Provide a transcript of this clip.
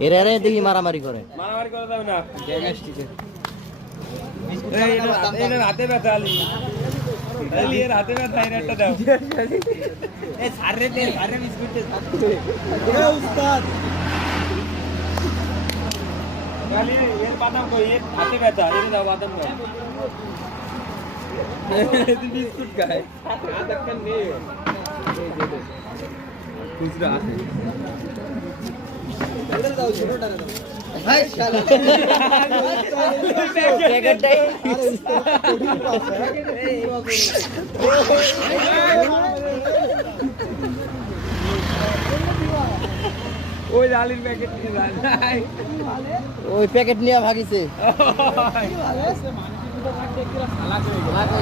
এরা এরা দেখি মারামারি করে যাবে না হাতে ব্যথা আলি এর হাতে ব্যথা এর একটা দাও এর বাদাম কই এর হাতে ব্যথা এর দাও বাদাম কই বিস্কুট খায় খুচরা আছে ভাই শালা প্যাকেটটাই ওই ডালির প্যাকেট নিয়ে যান ওই প্যাকেট নিয়ে ভাগিছে ভালো